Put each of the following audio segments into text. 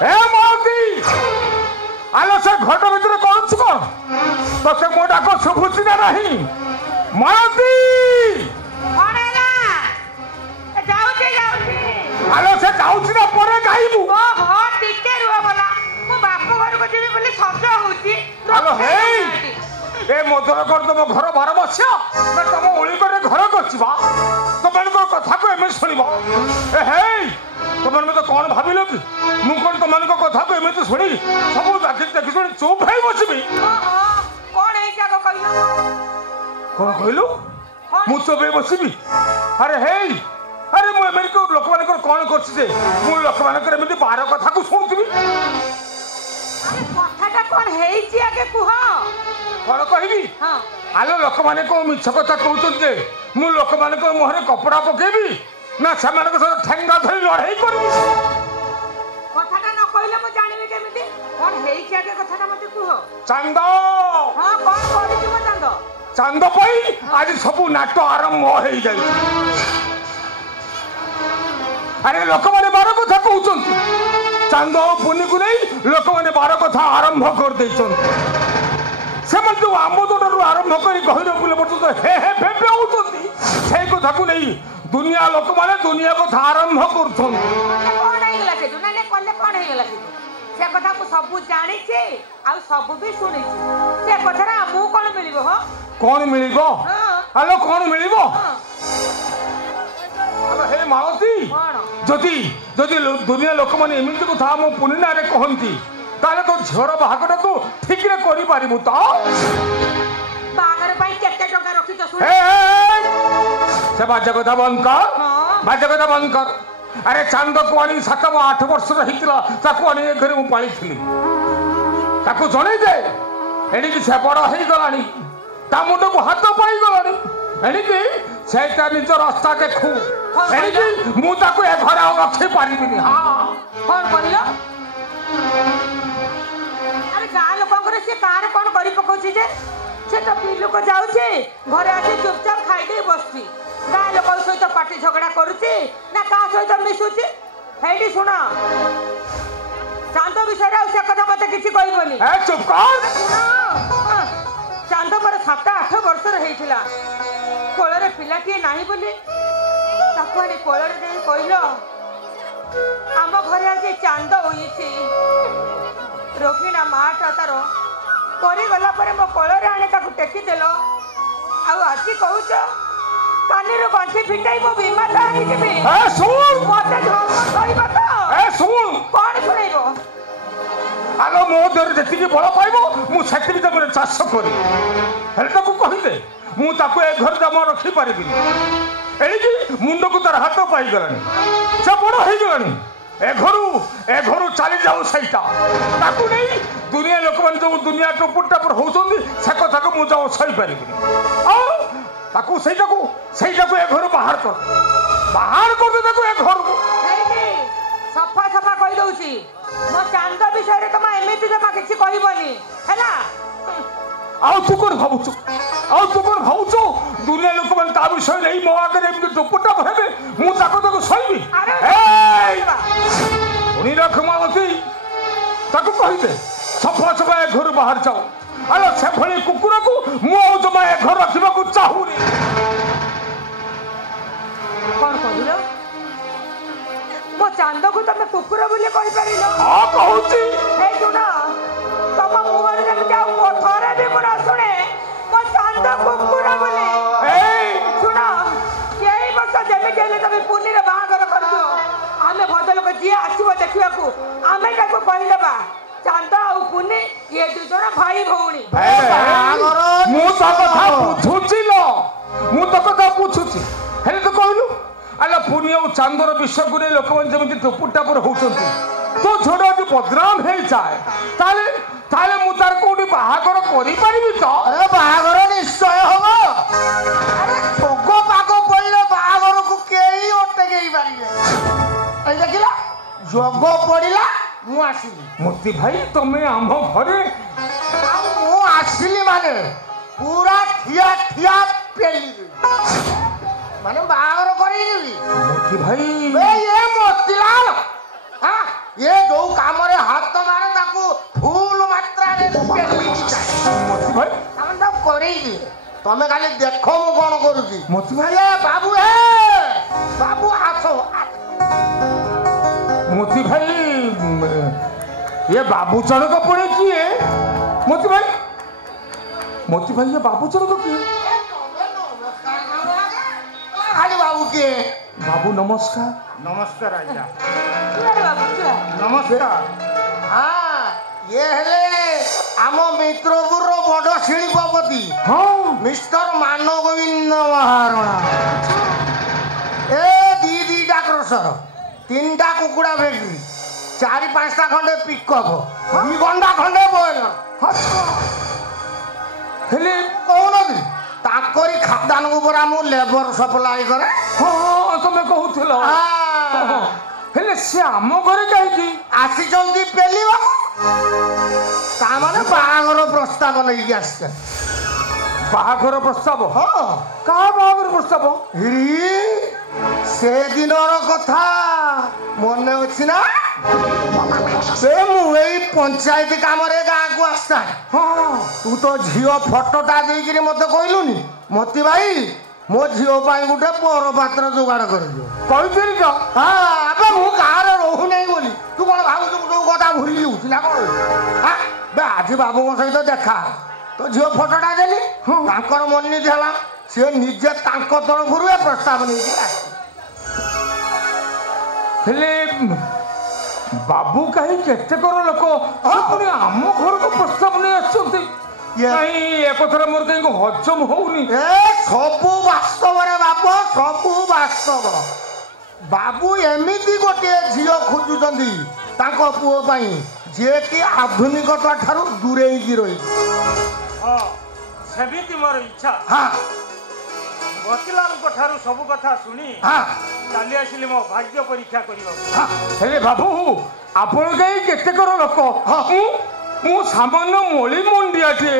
ए माउती आलो से घट भीतर कौन छु कौन तो से मोटा को सुभुची ना नहीं माउती कौन है ना जाऊती आलो से जाऊची ना परे गाइबू ओ हो टिके रुआ बोला मो बाप घर को जेबी बोली शब्द होउची आलो हे ए मोदर कर तुम घर बार बसिया मैं तुम ओली करे घर करछिबा तुम को कथा को एमे सुनिबो ए हे तुम में तो कौन भाबिलो कि मु कोन तुम को कथा को एमे तो सुनी सब देखि सुनी चुप भाई बसिबी कौन है क्या को कहलो कौन कहलो मु चुप भाई बसिबी अरे हे अरे मु अमेरिका लोक मान को कौन करछि जे मु लोक मान करे एमे बार कथा को सुनथिबी अरे कथाटा कौन हेई छी आगे कुह कौन कहबी हां आलो लोक माने को मिछ कथा कहउछन जे मु लोक माने को मोहरे कपड़ा पकेबी ना समान को ठेंगा धरी लड़ाई करबी कथाटा न कहले मु जानिबी केमिति कौन हेई छी आगे कथाटा मते कुह चांद हां कौन करछि मो चांद चांद पई आज सब नाटक आरंभ हो जाई अरे लोक माने बार कथा कहउछन चांद पुनी को नहीं लोक माने बार कथा आरंभ कर देछन से मन जो आमोदडरु आरंभ करी गहिर बुले बटु तो हे हे फेफे होउछंती से कथा को नहीं दुनिया लोक माने दुनिया को आरंभ करथन कौन है गेला से दुनिया ने कोले कौन है गेला से कथा को सब जानि छे आ सब भी सुनि छे से कथा रा मु कोन मिलिबो हो कौन मिलिबो हेलो कौन मिलिबो हेलो हे मालती जदि जदि दुनिया लोक माने एमिति कथा मो पुनिना रे कहंती ताले तो झोर बाहागर को ठीक रे करि पारिबु तो बाहागर पई केते टका रखि तो सुन से बाजा कथा बंद कर बाजा कथा बंद कर अरे चांद कोणी 7 8 वर्ष रहितला ताको अनि घर मु पाली थिली ताको जणे दे एनी कि से बड़ हेई गलानी ता मुंड को हाथ पाई गलानी एनी कि सेटा निज रास्ता देखू एनी कि मु ताको ए घर आ रखि पारिबिनी हां कोन करियो अरे गाँ लोक से कार कौन कर पकाउछि जे से तो पी लोक जाउछि घरे आके चुपचाप खाई दे बसछि गाँ लोक सहित पार्टी झगड़ा करूछि ना का सहित मिसुछि हेडी सुना चांद विषय रे से कथा मते किछि कहबोनी ए चुप कर चांद पर 7 8 वर्ष रहिथिला कोलरे पिला के नाही बोली ताको आनी कोलरे दे कहलो आम घरे आज चांद होइछि रोगिना माटा तार परी गला पर मो कोलरे आने ताको टेकी देलो आ आज कहूछ कानी रो गंठी फिटाई मो बीमा तानी जेबी ए सुन मते धर्म कहबा तो ए सुन कोन सुनाइबो आलो मो दर जति के बळ पाइबो मु सेति त मोर चाष करी हेले ताको कहि दे मु ताको ए घर जमा रखी पारिबिनी एली कि मुंड को तार हाथ पाई गलानी से बड़ हो गलानी ए घरू चली जाऊ सहीटा ताकू नहीं दुनिया लोक मान जो दुनिया टपुटा पर होउछंदी से कथा को मु जाऊ सही पारिबिनी आ ताकू सहीटा को ए घरू बाहर कर दे ताकू ए घर को सफा सफा कहि दउची मो चांद विषय रे तमा एमिति जमा किछि कहिबनी हैला आउ तू कोन भाउचो दुनिया लोक मान ता विषय नहीं मो आगे एमके टपुटा भरबे मु ताको सहीबी ए उनी रख मालती ताको कहि दे सफा सफा ए घर बाहर जाओ आलो से भली कुकुर को मु जमा ए घर रखिबा को चाहूनी कोन कहिलो मो चांद को तमे कुकुर बोले कहि परिलो आ कहूची ए सुना तम मुहर जे जाऊ को थरे भी मुना सुने मो चांद कुकुर बोले ए सुना यही बस जेमे गेले तमे पुनी रे बाहागर कर दियो आमे भदल को जी आसीबो देखिया को आमे ताको कहलेबा चांद आ पुनी ये दु जण भाई भौणी बाहागर मु तो कथा पूछुचिलो मु तो कथा पूछुची हेले तो कहलु आला पुनी और चांदर विषय को नहीं लोक मन जमिति टपुटा पर होउचंती तो छोड़ा जो बदनाम हे जाए ताले ताले मु तार कोडी बाहागर करि परिबी तो अरे बाहागर निश्चय होबो अरे ठोको पाको पड़ले बाहागर को केही अटकेई पारिबे ए देखिला जोग पड़िला मु आसीली मोती भाई तमे आम घरे मु आसीली माने पूरा ठिया ठिया पेली माने बाहागर करी दिबी मोती भाई बे ये मोतीलाल हां ये जो काम रे ତମେ ଖାଲି ଦେଖ ମୁଁ କଣ କରୁଛି। ମୋତି ଭାଇ ବାବୁ ବାବୁ ଆସ। ମୋତି ଭାଇ ये बाबू चढ़ पुणे किए मोती भाई ये बाबू चढ़ किए खाली बाबू किए बाबू नमस्कार नमस्कार आज्ञा नमस्कार। हाँ ये हेले आम मित्रपुर बड़ शिल्पपति हाँ मिस्टर मानव गोविंद महारणा ए दीटा क्रसर 3टा कुकुड़ा फैक्ट्री 4-5टा खंडे पिकअप 2 घंटा खंडे बोल हेले कौन ताकरी खादान को परा मु लेबर सप्लाई करे। हाँ तुम कहूल हेले से आम घरे कहीं आसी पेलिबा तामाने बाहागर प्रस्ताव नहीं आसছে बाहागर प्रस्ताव हाँ का बाहागर प्रस्ताव से दिनर कथा मन अच्छी ना से मुझे पंचायत काम गाँ को आसता हाँ तू तो झील फटोटा देकर मत कहलुनि मोती भाई मो झील गोटे पर पात्र जोगाड़ कर कही हाँ मु गाँव रोहू नहीं बोली तू कौन भाव जो कथा भूली ना कौन आज बाबू सहित देखा तो झील फटोटा देली मनी है सी निजे तरफ प्रस्ताव नहीं बाबू कहीं केते कर लोक आम घर को प्रस्ताव नहीं आसुँच मोर कहीं हजम होनी सबू वास्तव रे बाप सबू वास्तव बाबू एमती गोटे झील खोजुंट पुओ जी कि आधुनिकता ठारू दूरे रही सेमिति मोर इच्छा हाँ मोतीलाल ठारू सब कथा शुणी हाँ चली आसिली मो भाग्य परीक्षा करबा हेले बाबू आपण कहीं केते कर लोक मु सामान्य मली मुंडियाटे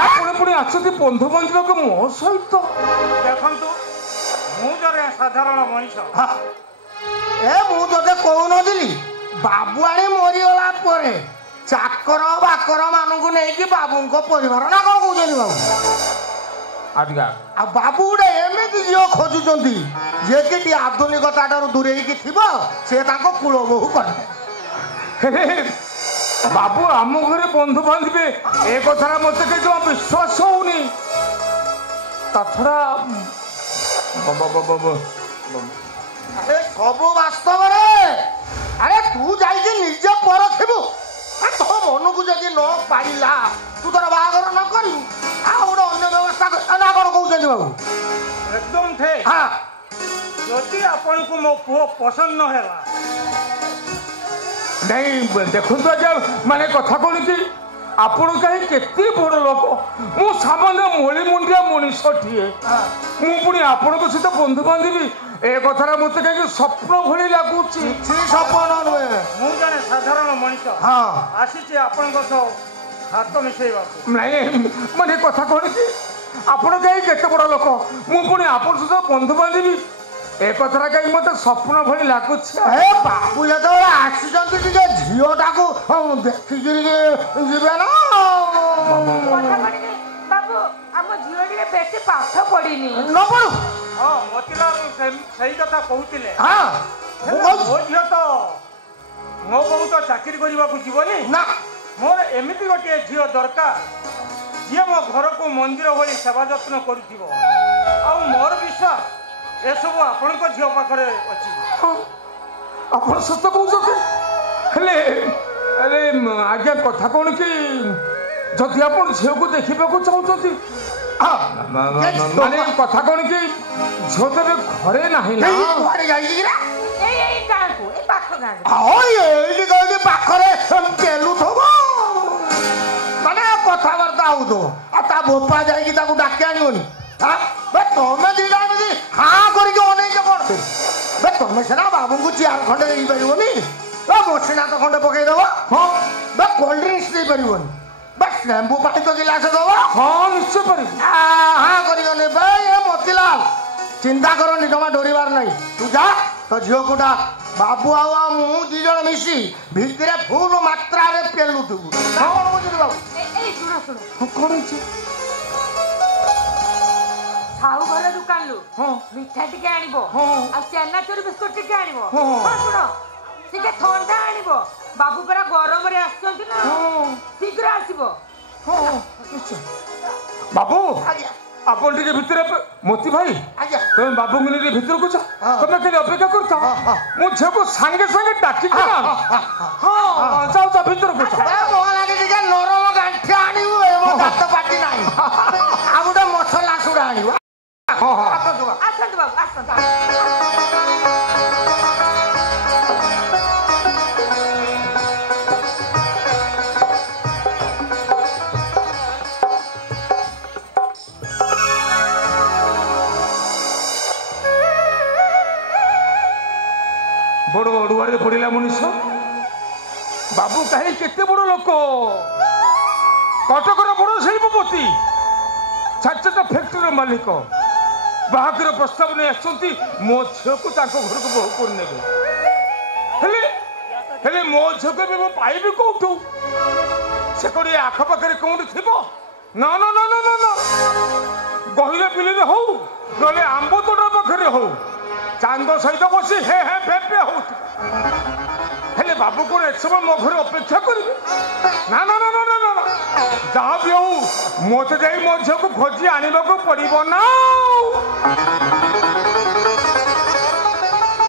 आपण पुणी आछती बंधु बांधव मो सहित देखंतु मु जरे साधारण मनीष ए मु तोते कहूनली बाबू आनी मरीगला परे चाकर बाकर मानू नहीं बाबू परिवार ना कौन कहते बाबू आदिगा आ बाबू गोटे एमती झील खोजुंट जे कि आधुनिकता दूरे से कूल बोहू कर बाबू आम घरे बंधु बांधे ए कथा मत कहीं विश्वास होनी छड़ा सब वास्तव अरे तू जाइए निजे परखिबु तो मन को जदि न पाइला तू तोर बाहागर न करू गोटे अन्य व्यवस्था ना कौन कहते बाबू एकदम थे हाँ जदि आपण को मो पुओ पसंद न है नहीं देखु माने कथा कौन कि आपण कहीं केते बड़ लोक मु सामान्य मली मुंडिया मनीषटीए मुझे आपण सहित बंधु बांधवी ए कथा मत कहीं स्वप्न भली लगुच सपन नुहे मु जने साधारण मनीष हाँ आसी आपण हाथ मिसेवा नहीं माने कथा कौन कि आपण कहीं केते बड़ लोक मुझे आपण सहित बंधु बांधवी ए कथा कहीं मत स्वप्न भली लगुच बाबू जो आसुँच झीलटा को देखिक जीवे ना बाबू आम झील बेसी पाठ पढ़ी न पढ़ू हाँ मोतीलाल सही कथा कहते हाँ मो झील तो मो बहु तो चाकरी करने को जीवनी ना मोर एमती गोटे झील दरकार जी मो घर को मंदिर भली सेवा जत्न कर मोर विश्वास एसबू आपण झील पाखे अच्छी आप सत कहते आज्ञा कथा कौन कि जदि आप झील को देखा चाहते माने कथा कौन कि झील तो घरे ना पाखरे पेलु माने कथबार्ता हो बोपा जाकि डाके आनी तुम दीटा हाँ करके अनेक कौन तुम सीना बाबू को चेयर खंडे दे पारनी मसीना तो खंडे पकईदेव हाँ कोल्ड ड्रिंक्स दे पार बस लेंबू पानी तो गिलास दब हाँ निश्चय पार हाँ कर मोतीलाल चिंता करनी जमा डरबार नहीं तू जा तो झील को डाक बाबू आ दिज मिसी भितर फुल मात्रा पेलुथु कौन ସାହୁ ଘର ଦୋକାନରୁ ହଁ ମିଠା ଟିକେ ଆଣିବ ହଁ। ଆଉ ଚେନାଚୁର ବିସ୍କୁଟ ଟିକେ ଆଣିବ ହଁ। ହଁ ଶୁଣ ଟିକେ ଥଣ୍ଡା ଆଣିବ ବାବୁ ପରା ଗରମରେ ଆସୁଛନ୍ତି ନା ହଁ ଶୀଘ୍ର ଆସିବ ହଁ ନିଶ୍ଚୟ ବାବୁ ଆଜ୍ଞା ଆପଣ ଟିକେ ଭିତରେ ମୋତି ଭାଇ ଆଜ୍ଞା ତମେ ବାବୁଙ୍କୁ ନେଇ ଟିକେ ଭିତରକୁ ଯା ହଁ। ତମେ କେତେ ଅପେକ୍ଷା କରୁଛ ହଁ। ମୁଁ ଝିଅକୁ ସାଙ୍ଗେ ସାଙ୍ଗେ ଡାକିକି ନା ହଁ ଯାଉ ଯା ଭିତରକୁ ଯା ଏ ମୋ ଲାଗି ଟିକେ ନରମ ଗାଣ୍ଠି ଆଣିବୁ ଏ ମୋ ଦାନ୍ତ ପାଟି ନାହିଁ ଆଉ ଗୋଟେ ମସଲା ସୁଡା ଆଣିବୁ ହଁ ହଁ ଆସନ୍ତୁ ବାବୁ। ଆସନ୍ତୁ ବାବୁ ଆସନ୍ତୁ ବଡ଼ ଅଡୁଆରେ ପଡ଼ିଲା ମଣିଷ ବାବୁ କାହିଁ କେତେ ବଡ଼ ଲୋକ କଟକର ବଡ଼ ଶିଳ୍ପପତି ଚାରିଟା ଫ୍ୟାକ୍ଟ୍ରିର ମାଲିକ ବାହାଘର ପ୍ରସ୍ତାବ ନେଇ ଆସିଛନ୍ତି ମୋ ଝିଅକୁ ତାଙ୍କ ଘରକୁ ବୋହୂ କରି ନେବେ ହେଲେ ହେଲେ ମୋ ଝିଅକୁ ଏବେ ମୁଁ ପାଇବି କୋଉଠୁ ସେ କୋଉଠି ଆଖପାଖରେ କୋଉଠି ଥିବ ନା ନା ନା ନା ନା ନା ଗହିର ବିଲିରେ ହଉ ନହେଲେ ଆମ୍ବ ତୋଟା ପାଖରେ ହଉ ଚାନ୍ଦ ସହିତ ବସି ହେ ହେ ଫେ ଫେ ହଉଥିବ ହେଲେ ବାବୁ କଣ ଏକ ସମୟ ମୋ ଘରେ ଅପେକ୍ଷା କରିବେ ନା ନା ନା ନା ନା ନା ନା ଯାହା ବି ହଉ ମୋତେ ଯାଇ ମୋ ଝିଅକୁ ଖୋଜି ଆଣିବାକୁ ପଡ଼ିବ ନା